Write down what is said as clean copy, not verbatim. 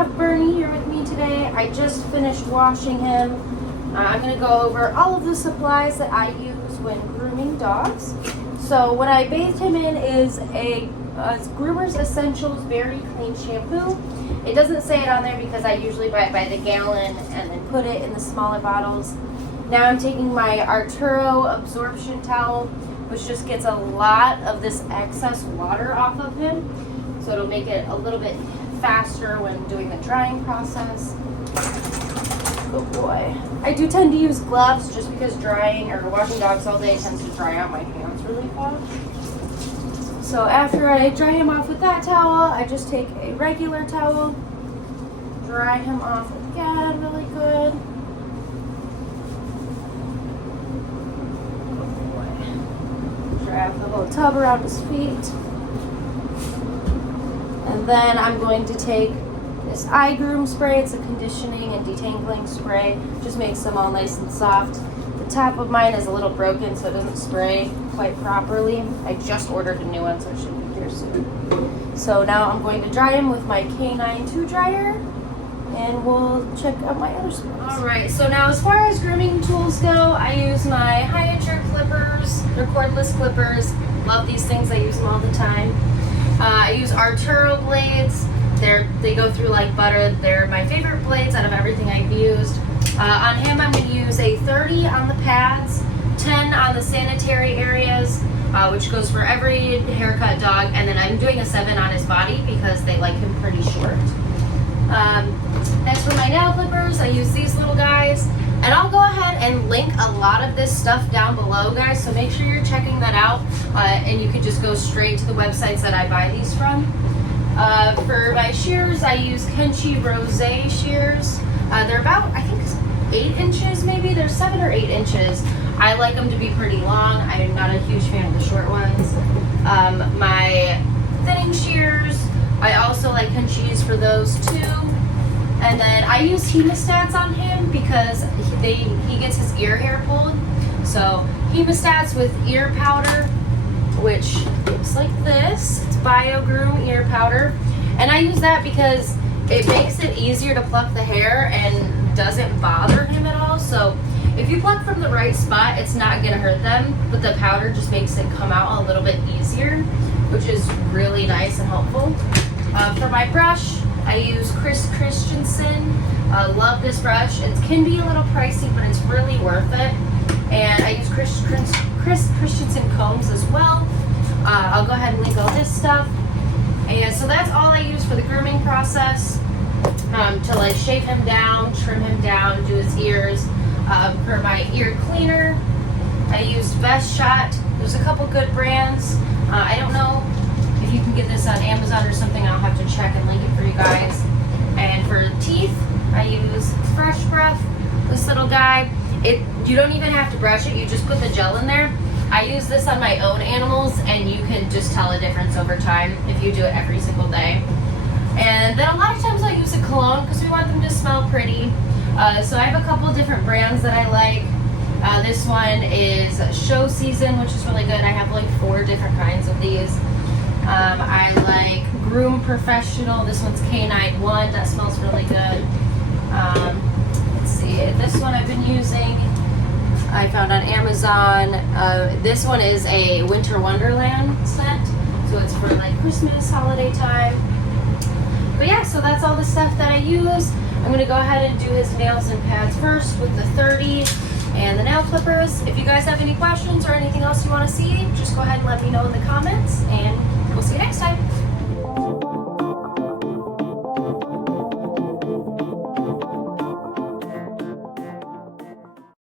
have Bernie here with me today. I just finished washing him. I'm going to go over all of the supplies that I use when grooming dogs. So what I bathed him in is a Groomer's Essentials Very Clean Shampoo. It doesn't say it on there because I usually buy it by the gallon and then put it in the smaller bottles. Now I'm taking my Arturo absorption towel, which just gets a lot of this excess water off of him. So it'll make it a little bit faster when doing the drying process. Oh boy. I do tend to use gloves just because drying or washing dogs all day tends to dry out my hands really fast. So after I dry him off with that towel, I just take a regular towel, dry him off again really good. Oh boy. Dry off the whole tub around his feet. And then I'm going to take this eye groom spray. It's a conditioning and detangling spray. Just makes them all nice and soft. The top of mine is a little broken, so it doesn't spray quite properly. I just ordered a new one, so it should be here soon. So now I'm going to dry him with my K9 2 dryer, and we'll check out my other sprays. Alright, so now as far as grooming tools go, I use my Hyager clippers. They're cordless clippers. Love these things. I use them all the time. I use Arturo blades. They go through like butter. They're my favorite blades out of everything I've used. On him, I'm going to use a 30 on the pads, 10 on the sanitary areas, which goes for every haircut dog, and then I'm doing a 7 on his body because they like him pretty short. As for my nail clippers, I use these little guys, and I'll go ahead and link a lot of this stuff down below, guys, so make sure you're checking that out, and you can just go straight to the websites that I buy these from. For my shears, I use Kenchi Rose shears. They're about, I think, 8 inches maybe. They're 7 or 8 inches. I like them to be pretty long. I'm not a huge fan of the short ones. My thinning shears, I also like Kenchi's for those too. And then I use hemostats on him because he gets his ear hair pulled. So hemostats with ear powder, which looks like this. It's BioGroom ear powder. And I use that because it makes it easier to pluck the hair and doesn't bother him at all. So if you pluck from the right spot, it's not going to hurt them, but the powder just makes it come out a little bit easier, which is really nice and helpful. For my brush, I use Chris Christensen. Love this brush. It can be a little pricey, but it's really worth it. And I use Chris Christensen combs as well. I'll go ahead and link all this stuff. And so that's all I use for the grooming process, to like shave him down, trim him down, do his ears. For my ear cleaner, I used Vest Shot. There's a couple good brands. I don't know if you can get this on Amazon or something. I'll have to check and link it for you guys. And for teeth, I use Fresh Breath, this little guy. You don't even have to brush it, you just put the gel in there. I use this on my own animals, and you can just tell a difference over time if you do it every single day. And then a lot of times I use a cologne because we want them to smell pretty. So I have a couple different brands that I like. This one is Show Season, which is really good. I have like 4 different kinds of these. I like Groom Professional. This one's K9 1. That smells really good. Let's see. This one I've been using. I found on Amazon. This one is a Winter Wonderland scent. So it's for like Christmas, holiday time. But yeah, so that's all the stuff that I use. I'm going to go ahead and do his nails and pads first with the 30 and the nail clippers. If you guys have any questions or anything else you want to see, just go ahead and let me know in the comments, and we'll see you next time.